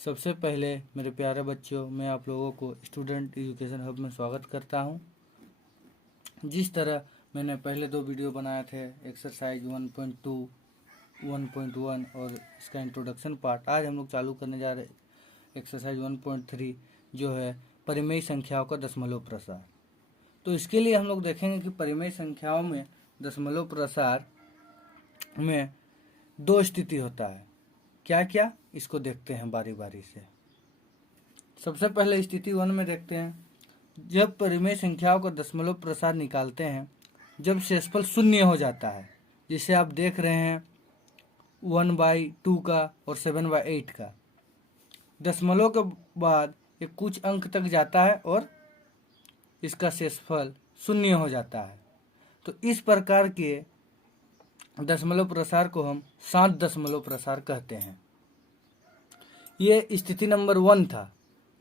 सबसे पहले मेरे प्यारे बच्चों, मैं आप लोगों को स्टूडेंट एजुकेशन हब में स्वागत करता हूं। जिस तरह मैंने पहले 2 वीडियो बनाए थे, एक्सरसाइज 1.2, 1.1 और इसका इंट्रोडक्शन पार्ट, आज हम लोग चालू करने जा रहे एक्सरसाइज 1.3 जो है परिमेय संख्याओं का दशमलव प्रसार। तो इसके लिए हम लोग देखेंगे कि परिमेय संख्याओं में दशमलव प्रसार में 2 स्थिति होता है। क्या क्या, इसको देखते हैं बारी बारी से। सबसे पहले स्थिति 1 में देखते हैं, जब परिमेय संख्याओं का दशमलव प्रसार निकालते हैं जब शेषफल शून्य हो जाता है, जिसे आप देख रहे हैं 1/2 का और 7/8 का। दशमलव के बाद ये कुछ अंक तक जाता है और इसका शेषफल शून्य हो जाता है। तो इस प्रकार के दशमलव प्रसार को हम 7 दशमलव प्रसार कहते हैं। ये स्थिति नंबर 1 था।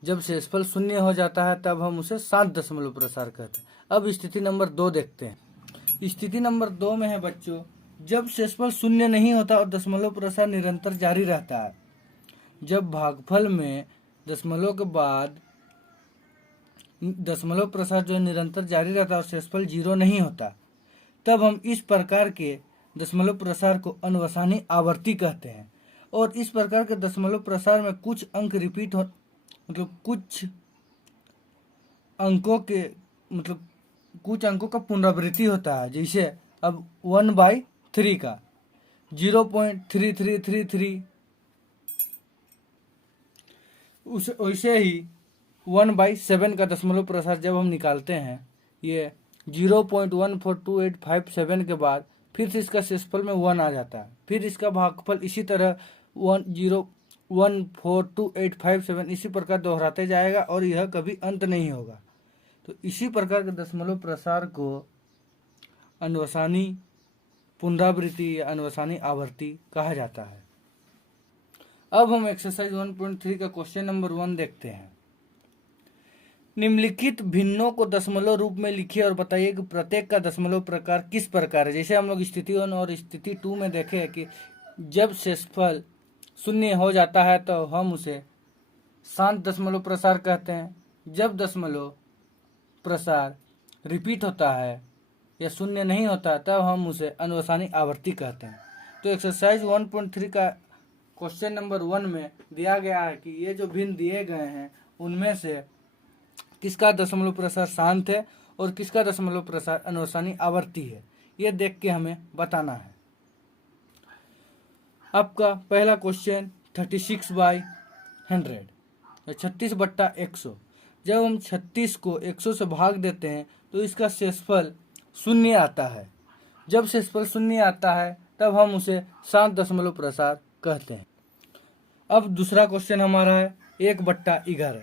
जब शेषफल शून्य हो जाता है तब हम उसे 7 दशमलव प्रसार कहते हैं। अब स्थिति नंबर 2 देखते हैं। स्थिति नंबर 2 में है बच्चों, जब शेषफल शून्य नहीं होता और दशमलव प्रसार निरंतर जारी रहता है। जब भागफल में दशमलव के बाद दशमलव प्रसार जो निरंतर जारी रहता है और शेषफल 0 नहीं होता, तब हम इस प्रकार के दशमलव प्रसार को अनुवसानी आवर्ती कहते हैं। और इस प्रकार के दशमलव प्रसार में कुछ अंक रिपीट हो, कुछ अंकों का पुनरावृत्ति होता है। जैसे अब 1/3 का 0.3333, वैसे ही 1/7 का दशमलव प्रसार जब हम निकालते हैं, ये 0.142857 के बाद फिर से इसका शेषफल में 1 आ जाता है। फिर इसका भागफल इसी तरह 1.142857 इसी प्रकार दोहराते जाएगा और यह कभी अंत नहीं होगा। तो इसी प्रकार के दशमलव प्रसार को अनुवसानी पुनरावृत्ति या अनुवसानी आवर्ती कहा जाता है। अब हम एक्सरसाइज 1.3 का क्वेश्चन नंबर 1 देखते हैं। निम्नलिखित भिन्नों को दशमलव रूप में लिखिए और बताइए कि प्रत्येक का दशमलव प्रकार किस प्रकार है। जैसे हम लोग स्थिति 1 और स्थिति 2 में देखे कि जब शेषफल शून्य हो जाता है तो हम उसे 7 दशमलव प्रसार कहते हैं। जब दशमलव प्रसार रिपीट होता है या शून्य नहीं होता तब हम उसे अनुवसानी आवर्ती कहते हैं। तो एक्सरसाइज 1.3 का क्वेश्चन नंबर 1 में दिया गया है कि ये जो भिन्न दिए गए हैं उनमें से किसका दशमलव प्रसार शांत है और किसका दशमलव प्रसार अनुवसानी आवर्ती है, ये देख के हमें बताना है। आपका पहला क्वेश्चन 36/100, 36/100। जब हम 36 को 100 से भाग देते हैं तो इसका शेषफल शून्य आता है। जब शेषफल शून्य आता है तब हम उसे 7 दशमलव प्रसार कहते हैं। अब दूसरा क्वेश्चन हमारा है 1/11।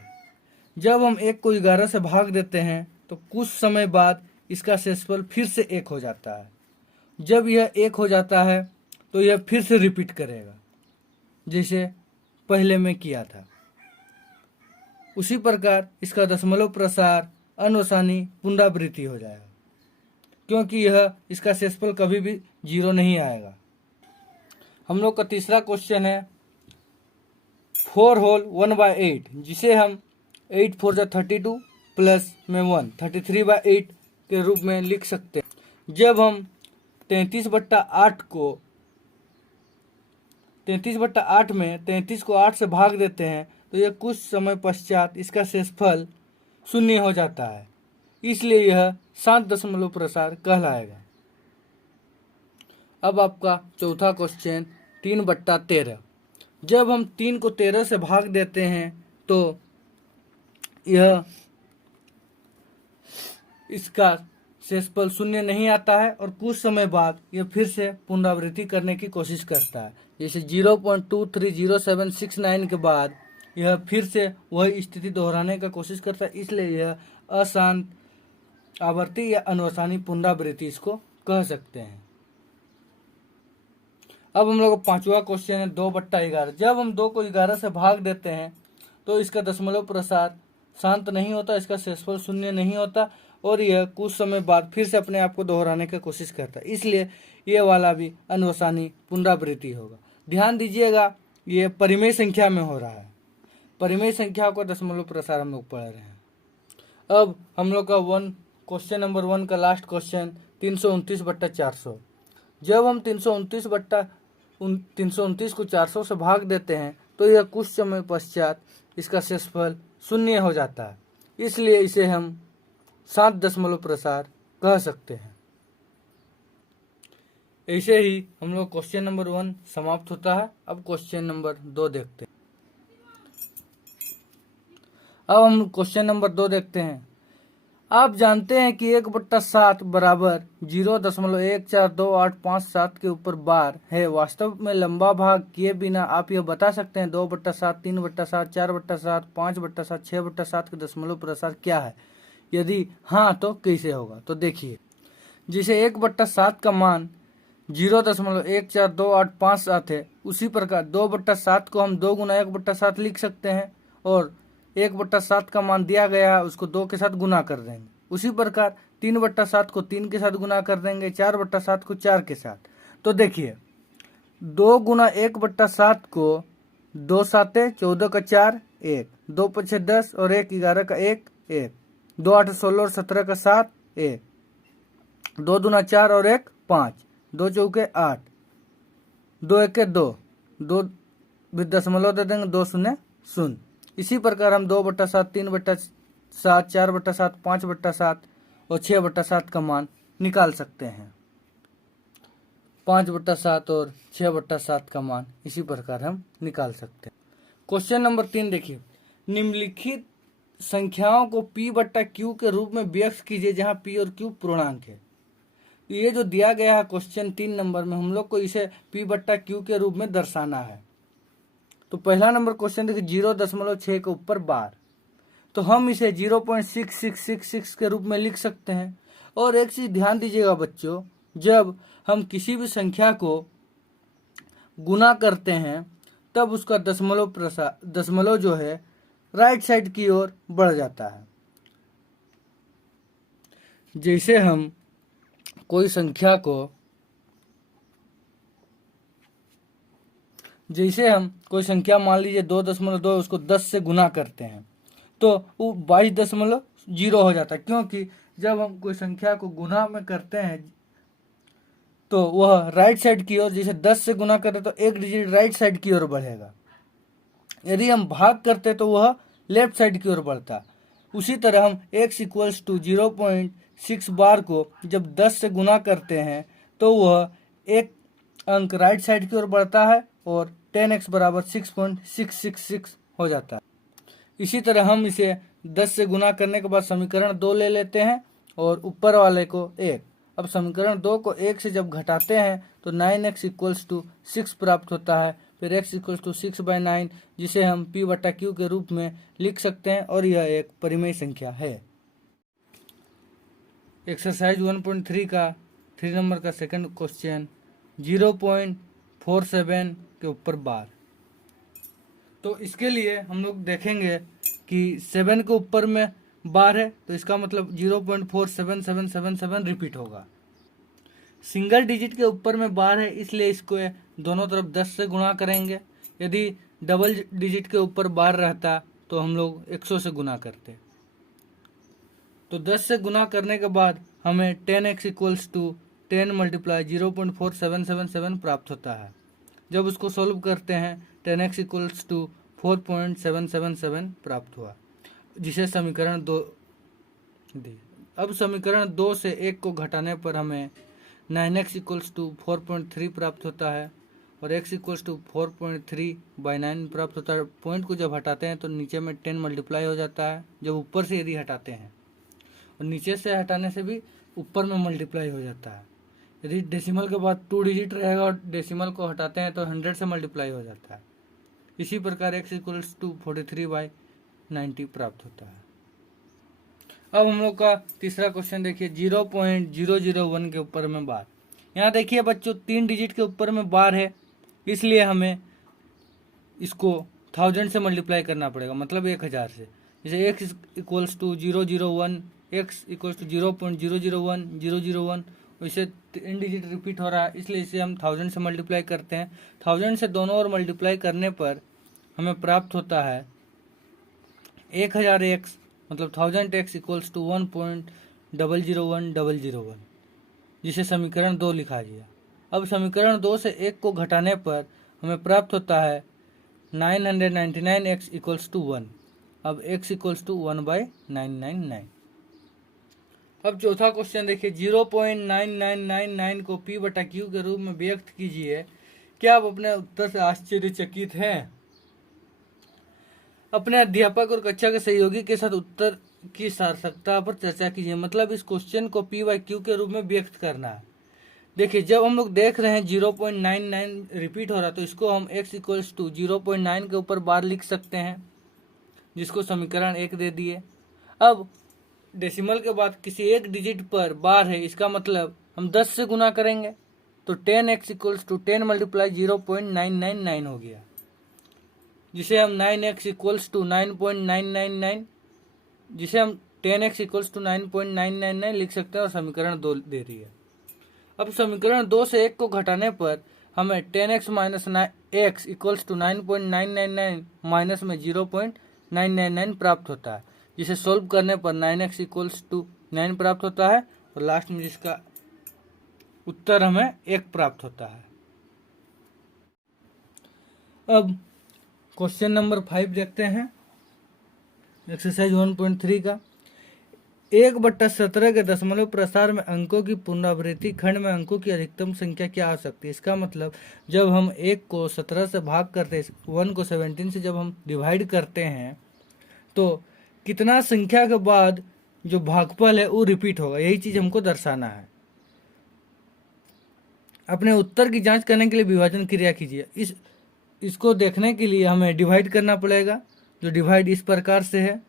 जब हम 1 को 11 से भाग देते हैं तो कुछ समय बाद इसका शेषफल फिर से 1 हो जाता है। जब यह 1 हो जाता है तो यह फिर से रिपीट करेगा जैसे पहले में किया था। उसी प्रकार इसका दशमलव प्रसार अनुवसानी पुनरावृत्ति हो जाएगा, क्योंकि यह इसका शेषफल कभी भी 0 नहीं आएगा। हम लोग का तीसरा क्वेश्चन है 4 होल 1/8, जिसे हम 8 4 जा 32 प्लस में 1 33/8 के रूप में लिख सकते हैं। जब हम 33/8 को 33/8 में 33 को 8 से भाग देते हैं तो यह कुछ समय पश्चात इसका शेषफल शून्य हो जाता है, इसलिए यह 7 दशमलव प्रसार कहलाएगा। अब आपका चौथा क्वेश्चन 3/13। जब हम 3 को 13 से भाग देते हैं तो यह इसका शेषफल शून्य नहीं आता है और कुछ समय बाद यह फिर से पुनरावृत्ति करने की कोशिश करता है। जैसे 0.230769 के बाद यह फिर से वही स्थिति दोहराने का कोशिश करता है, इसलिए यह अशांत आवर्ती या अनुवसानी पुनरावृत्ति इसको कह सकते हैं। अब हम लोग का पांचवा क्वेश्चन है 2/11। जब हम 2 को 11 से भाग देते हैं तो इसका दशमलव प्रसार शांत नहीं होता, इसका शेषफल शून्य नहीं होता और यह कुछ समय बाद फिर से अपने आप को दोहराने की कोशिश करता है, इसलिए यह वाला भी अनुवसानी पुनरावृत्ति होगा। ध्यान दीजिएगा, ये परिमेय संख्या में हो रहा है। परिमेय संख्या को दशमलव प्रसार हम लोग पढ़ रहे हैं। अब हम लोग का क्वेश्चन नंबर 1 का लास्ट क्वेश्चन 329/400। जब हम 329 को 400 से भाग देते हैं तो यह कुछ समय पश्चात इसका शेषफल 0 हो जाता है, इसलिए इसे हम 7 दशमलव प्रसार कह सकते हैं। ऐसे ही हम लोग क्वेश्चन नंबर 1 समाप्त होता है। अब क्वेश्चन नंबर 2 देखते हैं। अब हम क्वेश्चन नंबर 2 देखते हैं। आप जानते हैं कि 1/7 बराबर 0.142857 के ऊपर बार है। वास्तव में लंबा भाग किए बिना आप यह बता सकते हैं 2/7, 3/7, 4/7, 5/7, 6/7 के दशमलव प्रसार क्या है? यदि हाँ तो कैसे होगा? तो देखिए, जिसे 1/7 का मान 0.142857 है, उसी प्रकार 2/7 को हम 2 गुना 1/7 लिख सकते हैं और 1/7 का मान दिया गया है उसको 2 के साथ गुना कर देंगे। उसी प्रकार 3/7 को 3 के साथ गुना कर देंगे, 4/7 को 4 के साथ। तो देखिए, 2 गुना 1/7 को 2 7 14 का 4 1, 2 5 10 और 1 11 का 1 1, 2 8 16 और 17 का 7 1, 2 दूना 4 और 1 5, 2 चौके 8, 2 1 2, 2 भी दशमलव दे देंगे, 2 शून्य 0। इसी प्रकार हम 2/7, 3/7, 4/7, 5/7 और 6/7 का मान निकाल सकते हैं। 5/7 और 6/7 का मान इसी प्रकार हम निकाल सकते हैं। क्वेश्चन नंबर 3 देखिए, निम्नलिखित संख्याओं को p/q के रूप में व्यक्त कीजिए जहां p और q पूर्णांक है। ये जो दिया गया है क्वेश्चन 3 नंबर में, हम लोग को इसे p/q के रूप में दर्शाना है। तो पहला नंबर क्वेश्चन देखिए, 0.6 के ऊपर बार, तो हम इसे 0.6666 के रूप में लिख सकते हैं। और एक चीज ध्यान दीजिएगा बच्चों, जब हम किसी भी संख्या को गुना करते हैं तब उसका दशमलव जो है राइट साइड की ओर बढ़ जाता है। जैसे हम कोई संख्या मान लीजिए 2.2, उसको 10 से गुना करते हैं तो वो 22.0 हो जाता है, क्योंकि जब हम कोई संख्या को गुना में करते हैं तो वह राइट साइड की ओर, जैसे 10 से गुना करते तो एक डिजिट राइट साइड की ओर बढ़ेगा। यदि हम भाग करते तो वह लेफ्ट साइड की ओर बढ़ता। उसी तरह हम x = 0.6 बार को जब 10 से गुना करते हैं तो वह एक अंक राइट साइड की ओर बढ़ता है और 10x बराबर 6.666 हो जाता है। इसी तरह हम इसे 10 से गुना करने के बाद समीकरण 2 ले लेते हैं और ऊपर वाले को 1। अब समीकरण 2 को 1 से जब घटाते हैं तो 9x = 6 प्राप्त होता है। फिर x = 6/9, जिसे हम p/q के रूप में लिख सकते हैं और यह एक परिमेय संख्या है। एक्सरसाइज 1.3 का 3 नंबर का सेकंड क्वेश्चन, 0.47 के ऊपर बार। तो इसके लिए हम लोग देखेंगे कि 7 के ऊपर में बार है तो इसका मतलब 0.47777 रिपीट होगा। सिंगल डिजिट के ऊपर में बार है, इसलिए इसको दोनों तरफ 10 से गुणा करेंगे। यदि डबल डिजिट के ऊपर बार रहता तो हम लोग 100 से गुना करते। तो 10 से गुना करने के बाद हमें 10x = 10 × 0.4777 प्राप्त होता है। जब उसको सॉल्व करते हैं 10x = 4.777 प्राप्त हुआ, जिसे समीकरण 2 दी। अब समीकरण 2 से 1 को घटाने पर हमें 9x = 4.3 प्राप्त होता है और x = 4.3/9 प्राप्त होता है। पॉइंट को जब हटाते हैं तो नीचे में 10 मल्टीप्लाई हो जाता है, जब ऊपर से यदि हटाते हैं, और नीचे से हटाने से भी ऊपर में मल्टीप्लाई हो जाता है। यदि डेसिमल के बाद 2 डिजिट रहेगा और डेसिमल को हटाते हैं तो 100 से मल्टीप्लाई हो जाता है। इसी प्रकार x = 43/90 प्राप्त होता है। अब हम लोग का तीसरा क्वेश्चन देखिए, 0.001 के ऊपर में बार। यहाँ देखिए बच्चों, 3 डिजिट के ऊपर में बार है, इसलिए हमें इसको 1000 से मल्टीप्लाई करना पड़ेगा, मतलब 1000 से। जैसे x = 001, x = 0.001 वैसे 3 डिजिट रिपीट हो रहा है, इसलिए इसे हम 1000 से मल्टीप्लाई करते हैं। 1000 से दोनों ओर मल्टीप्लाई करने पर हमें प्राप्त होता है 1000x मतलब 1000x इक्वल्स टू 1.001001, जिसे समीकरण 2 लिखा गया। अब समीकरण 2 से 1 को घटाने पर हमें प्राप्त होता है 999x इक्वल्स टू 1। अब x इक्वल्स टू 1/999। अब चौथा क्वेश्चन देखिए, 0.9999 को p/q के रूप में व्यक्त कीजिए। क्या आप अपने उत्तर से आश्चर्यचकित हैं? अपने अध्यापक और कक्षा के सहयोगी के साथ उत्तर की सार्थकता पर चर्चा कीजिए। मतलब इस क्वेश्चन को p/q के रूप में व्यक्त करना है। देखिए, जब हम लोग देख रहे हैं 0.99 रिपीट हो रहा है, तो इसको हम x इक्वल्स टू 0.9 के ऊपर बार लिख सकते हैं, जिसको समीकरण 1 दे दिए। अब डेसिमल के बाद किसी एक डिजिट पर बार है, इसका मतलब हम 10 से गुना करेंगे, तो 10x इक्वल्स टू 10 मल्टीप्लाई 0.999 हो गया, जिसे हम 9x इक्वल्स टू 9.999 जिसे हम 10x इक्वल्स टू 9.999 लिख सकते हैं, और समीकरण 2 दे रही है। अब समीकरण 2 से 1 को घटाने पर हमें 10x minus x equals to 9.999 minus में 0.999 प्राप्त होता है, जिसे सोल्व करने पर 9x इक्वल्स टू 9 प्राप्त होता है, और लास्ट में जिसका उत्तर हमें 1 प्राप्त होता है। अब क्वेश्चन नंबर 5 देखते हैं, एक्सरसाइज 1.3 का। 1/17 के दशमलव प्रसार में अंकों की पुनरावृत्ति खंड में अंकों की अधिकतम संख्या क्या आ सकती है? इसका मतलब जब हम 1 को 17 से भाग करते हैं, 1 को 17 से जब हम डिवाइड करते हैं, तो कितना संख्या के बाद जो भागफल है वो रिपीट होगा, यही चीज हमको दर्शाना है। अपने उत्तर की जांच करने के लिए विभाजन क्रिया कीजिए। इसको देखने के लिए हमें डिवाइड करना पड़ेगा, जो डिवाइड इस प्रकार से है।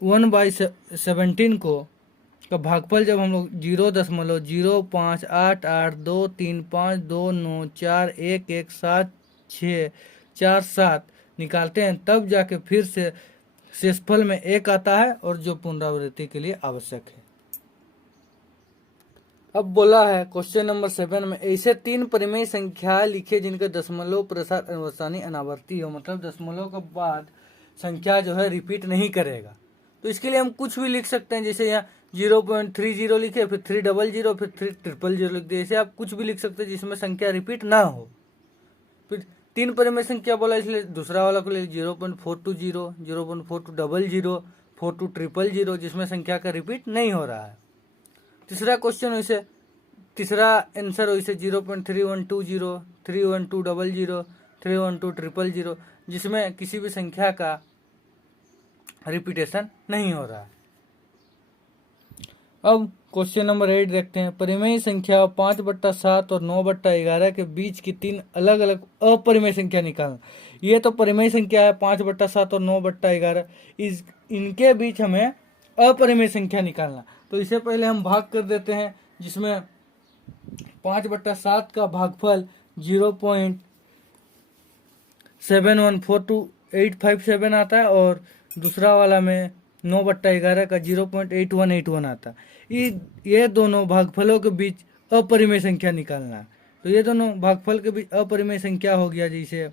1/17 को का भागफल जब हम लोग 0.0588235294117647 निकालते हैं, तब जाके फिर से शेषफल में 1 आता है, और जो पुनरावृत्ति के लिए आवश्यक है। अब बोला है क्वेश्चन नंबर 7 में, ऐसे 3 परिमेय संख्या लिखे जिनका दशमलव प्रसार अनवसानी अनावर्ती हो, मतलब दशमलव के बाद संख्या जो है रिपीट नहीं करेगा। तो इसके लिए हम कुछ भी लिख सकते हैं, जैसे यहाँ 0.30 लिखे, फिर 300, फिर 300 लिख दिए। ऐसे आप कुछ भी लिख सकते हैं जिसमें संख्या रिपीट ना हो। फिर 3 परिमेय संख्या बोला, इसलिए दूसरा वाला को ले 0.420, 0.4200, 4200, जिसमें संख्या का रिपीट नहीं हो रहा है। तीसरा क्वेश्चन वैसे, तीसरा आंसर वैसे 0.3120, 31200, 31200, जिसमें किसी भी संख्या का रिपीटेशन नहीं हो रहा है। अब क्वेश्चन नंबर 8 देखते हैं। परिमेय संख्या 5/7 और 9/11 के बीच की 3 अलग अलग अपरिमेय संख्या निकालना। ये तो परिमेय संख्या है 5/7 और 9/11, इनके बीच हमें अपरिमेय संख्या निकालना। तो इसे पहले हम भाग कर देते हैं, जिसमें 5/7 का भागफल 0.714285 आता है, और दूसरा वाला में 9/11 का 0.8181 आता है। ये दोनों भागफलों के बीच अपरिमेय संख्या निकालना है। तो ये दोनों भागफल के बीच अपरिमेय संख्या हो गया, जैसे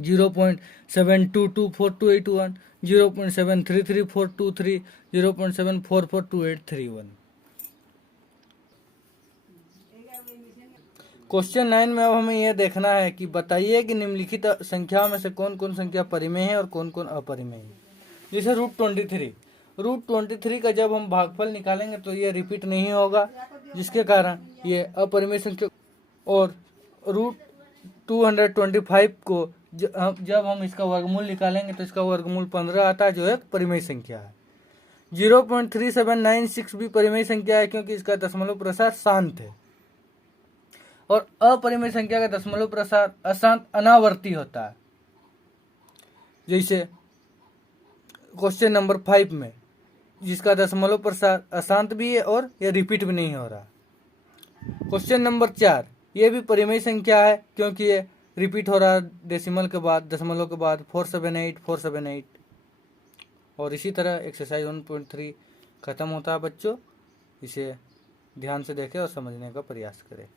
0.722428 0.733423 0.744281। क्वेश्चन 9 में अब हमें यह देखना है कि बताइए कि निम्नलिखित संख्याओं में से कौन कौन संख्या परिमेय है और कौन कौन अपरिमेय है। जैसे √23 का जब हम भागफल निकालेंगे तो ये रिपीट नहीं होगा, जिसके कारण ये अपरिमेय संख्या। और √225 को जब हम इसका वर्गमूल निकालेंगे तो इसका वर्गमूल 15 आता है, जो एक परिमेय संख्या है। 0.3796 भी परिमेय संख्या है, क्योंकि इसका दशमलव प्रसार शांत है, और अपरिमेय संख्या का दशमलव प्रसार अशांत अनावर्ती होता है, जैसे क्वेश्चन नंबर 5 में, जिसका दशमलव प्रसार अशांत भी है और यह रिपीट भी नहीं हो रहा। क्वेश्चन नंबर 4, ये भी परिमेय संख्या है, क्योंकि ये रिपीट हो रहा है डेसिमल के बाद, दशमलव के बाद 478। और इसी तरह एक्सरसाइज 1.3 खत्म होता है बच्चों। इसे ध्यान से देखें और समझने का प्रयास करें।